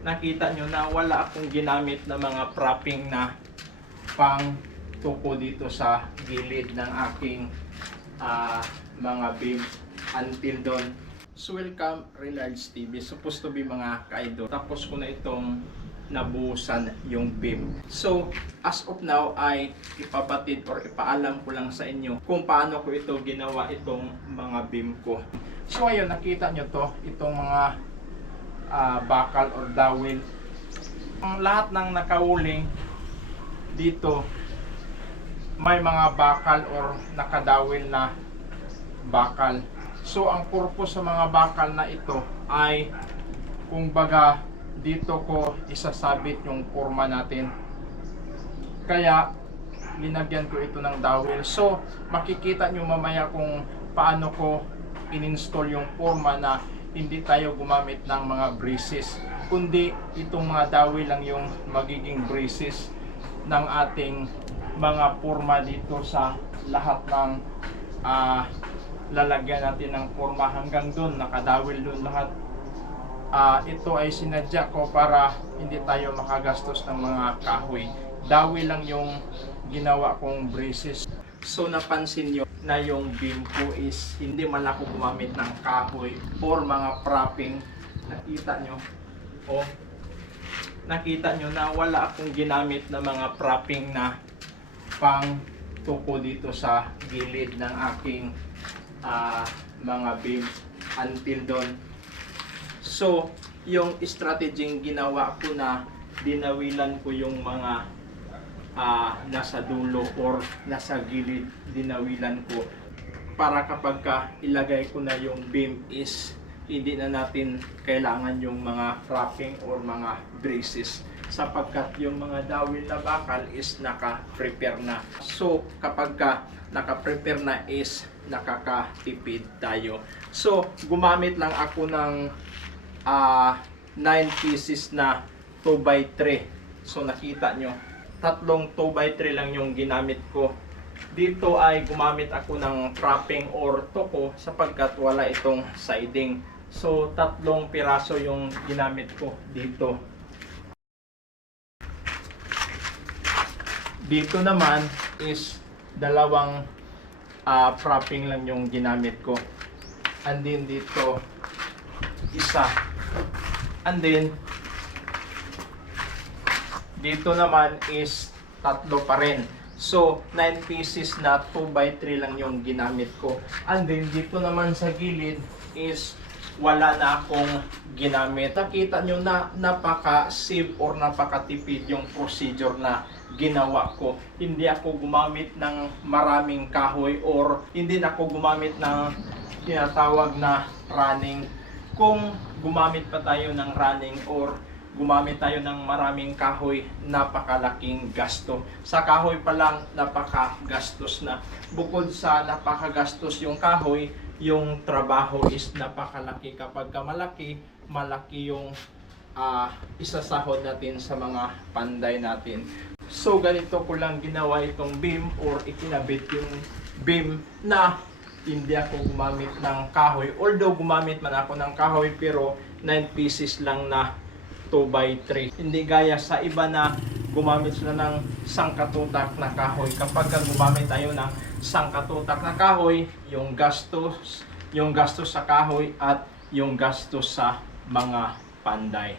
nakita nyo na wala akong ginamit na mga propping na pang tuko dito sa gilid ng aking ah, mga beam until doon. So welcome Relards TV. Supposed to be mga kaido. Tapos ko na itong nabuhusan yung beam. So as of now ay ipapatid or ipaalam ko lang sa inyo kung paano ko ito ginawa itong mga beam ko. So ayun nakita nyo to itong mga ah, bakal or dowel. Ang lahat ng nakauling dito may mga bakal or nakadawil na bakal. So ang purpose sa mga bakal na ito ay kung baga dito ko isasabit yung forma natin. Kaya linagyan ko ito ng dowel. So makikita nyo mamaya kung paano ko in-install yung forma na hindi tayo gumamit ng mga braces kundi itong mga dowel lang yung magiging braces ng ating mga forma dito sa lahat ng ah, lalagyan natin ng forma hanggang doon, nakadawil doon lahat. Ah, ito ay sinadya ko para hindi tayo makagastos ng mga kahoy. Dawil lang yung ginawa kong braces. So napansin nyo na yung beam ko is hindi man ako gumamit ng kahoy or mga propping. Nakita nyo? O, nakita nyo na wala akong ginamit na mga propping na pang tuko dito sa gilid ng aking ah, mga beam until doon. So, yung strategy ginawa ko na dinawilan ko yung mga ah, nasa dulo or nasa gilid dinawilan ko para kapag ka ilagay ko na yung beam is hindi na natin kailangan yung mga wrapping or mga braces sapagkat yung mga dawil na bakal is naka-prepare na. So, kapag ka naka-prepare na is nakakatipid tayo. So, gumamit lang ako ng ah 9 pieces na 2x3. So, nakita nyo, tatlong 2x3 lang yung ginamit ko. Dito ay gumamit ako ng trapping or toko sapagkat wala itong siding. So, tatlong piraso yung ginamit ko dito. Dito naman is dalawang ah, propping lang yung ginamit ko. And then dito, isa. And then, dito naman is tatlo pa rin. So, 9 pieces na 2x3 lang yung ginamit ko. And then, dito naman sa gilid is wala na akong ginamit. Nakita nyo na napaka-safe or napaka-tipid yung procedure na ginawa ko. Hindi ako gumamit ng maraming kahoy or hindi na ako gumamit ng tinatawag na running. Kung gumamit pa tayo ng running or gumamit tayo ng maraming kahoy, napakalaking gasto. Sa kahoy pa lang, napakagastos na. Bukod sa napakagastos yung kahoy, yung trabaho is napakalaki. Kapag ka malaki, malaki yung ah, isasahod natin sa mga panday natin. So ganito ko lang ginawa itong beam or ikinabit yung beam na hindi ako gumamit ng kahoy. Although gumamit man ako ng kahoy pero 9 pieces lang na 2x3. Hindi gaya sa iba na gumamit sila ng sangkatutak na kahoy. Kapag ka gumamit tayo ng sangkatutak na kahoy, yung gastos, yung gastos sa kahoy at yung gastos sa mga panday.